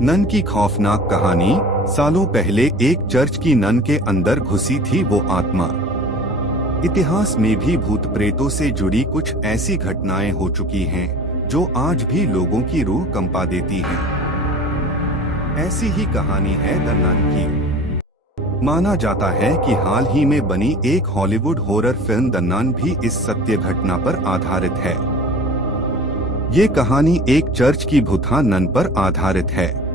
None की खौफनाक कहानी। सालों पहले एक चर्च की नन के अंदर घुसी थी वो आत्मा। इतिहास में भी भूत प्रेतों से जुड़ी कुछ ऐसी घटनाएं हो चुकी हैं जो आज भी लोगों की रूह कंपा देती हैं। ऐसी ही कहानी है द नन की। माना जाता है कि हाल ही में बनी एक Hollywood horror film The Nun भी इस सत्य घटना पर आधारित है। ये कहानी एक चर्च की भूतहा नन पर आधारित है।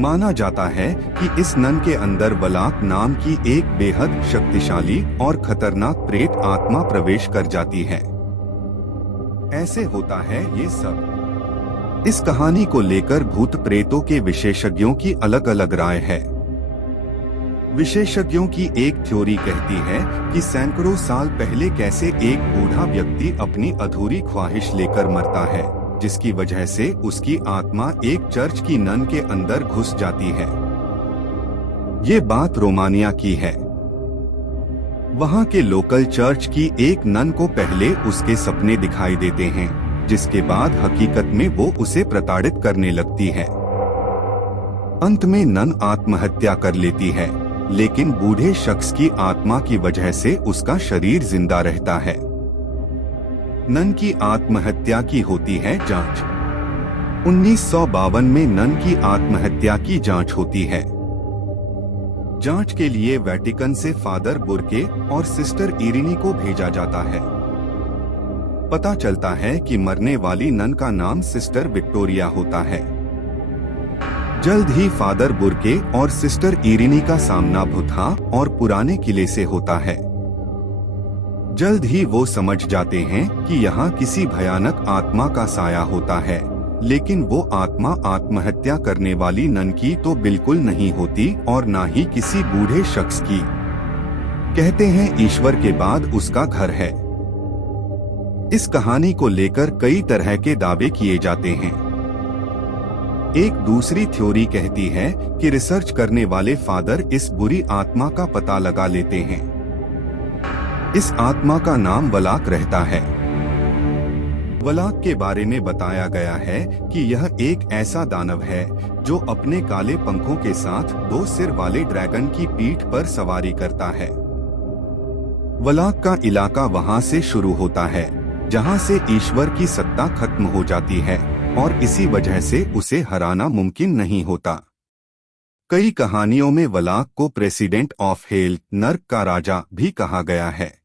माना जाता है कि इस नन के अंदर वलाक नाम की एक बेहद शक्तिशाली और खतरनाक प्रेत आत्मा प्रवेश कर जाती है। ऐसे होता है ये सब। इस कहानी को लेकर भूत प्रेतों के विशेषज्ञों की अलग अलग राय है। विशेषज्ञों की एक थ्योरी कहती है कि सैकड़ों साल पहले कैसे एक बूढ़ा व्यक्ति अपनी अधूरी ख्वाहिश लेकर मरता है, जिसकी वजह से उसकी आत्मा एक चर्च की नन के अंदर घुस जाती है। ये बात रोमानिया की है। वहाँ के लोकल चर्च की एक नन को पहले उसके सपने दिखाई देते हैं, जिसके बाद हकीकत में वो उसे प्रताड़ित करने लगती है। अंत में नन आत्महत्या कर लेती है, लेकिन बूढ़े शख्स की आत्मा की वजह से उसका शरीर जिंदा रहता है। नन की आत्महत्या की होती है जांच। 1952 में नन की आत्महत्या की जांच होती है। जांच के लिए वेटिकन से फादर बुर्के और सिस्टर इरिनी को भेजा जाता है। पता चलता है कि मरने वाली नन का नाम सिस्टर विक्टोरिया होता है। जल्द ही फादर बुर्के और सिस्टर इरिनी का सामना भूतहा और पुराने किले से होता है। जल्द ही वो समझ जाते हैं कि यहाँ किसी भयानक आत्मा का साया होता है, लेकिन वो आत्मा आत्महत्या करने वाली नन की तो बिल्कुल नहीं होती और ना ही किसी बूढ़े शख्स की। कहते हैं ईश्वर के बाद उसका घर है। इस कहानी को लेकर कई तरह के दावे किए जाते हैं। एक दूसरी थ्योरी कहती है कि रिसर्च करने वाले फादर इस बुरी आत्मा का पता लगा लेते हैं। इस आत्मा का नाम वलाक रहता है। वलाक के बारे में बताया गया है कि यह एक ऐसा दानव है जो अपने काले पंखों के साथ 2 सिर वाले ड्रैगन की पीठ पर सवारी करता है। वलाक का इलाका वहां से शुरू होता है जहां से ईश्वर की सत्ता खत्म हो जाती है, और इसी वजह से उसे हराना मुमकिन नहीं होता। कई कहानियों में वलाक को प्रेसिडेंट ऑफ हेल, नर्क का राजा भी कहा गया है।